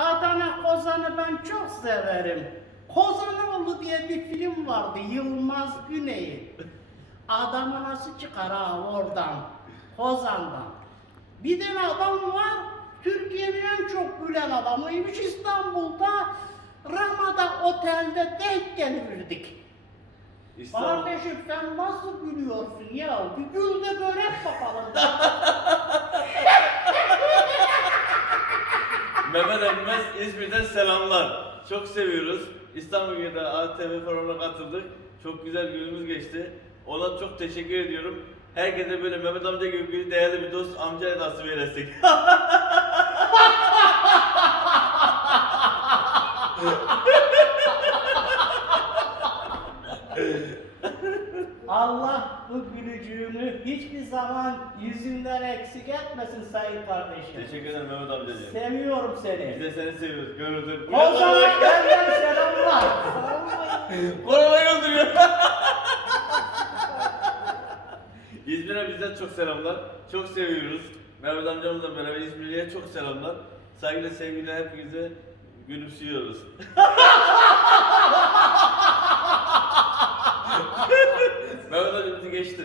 Adana Kozan'ı ben çok severim. Kozanoğlu diye bir film vardı Yılmaz Güney'in. Adamı nasıl çıkar ha oradan, Kozan'dan. Bir tane adam var, Türkiye'nin en çok gülen adamıymış İstanbul'da. Ramada otelde denk gelirdik. İstanbul. Kardeşim sen nasıl gülüyorsun ya? Bir gül de börek bakalım. Mehmet Emmez İzmir'den selamlar. Çok seviyoruz. İstanbul'da ATV programına katıldık. Çok güzel günümüz geçti. Ona çok teşekkür ediyorum. Herkese böyle Mehmet amca gibi bir değerli bir dost amcaya nasip eylesin. Allah bu gülücüğünü hiçbir zaman yüzünden eksik etmesin sayın kardeşim. teşekkür ederim Mehmet amcacığım. Seviyorum Biz seni. de seni seviyoruz. Görüldür. Ozan'a benden selamlar. Korona öldürüyor. İzmir'e bizden çok selamlar. Çok seviyoruz. Mehmet amcamızla beraber İzmir'e çok selamlar. Saygıyla sevgiyle hepinize gülümsüyoruz. geçti.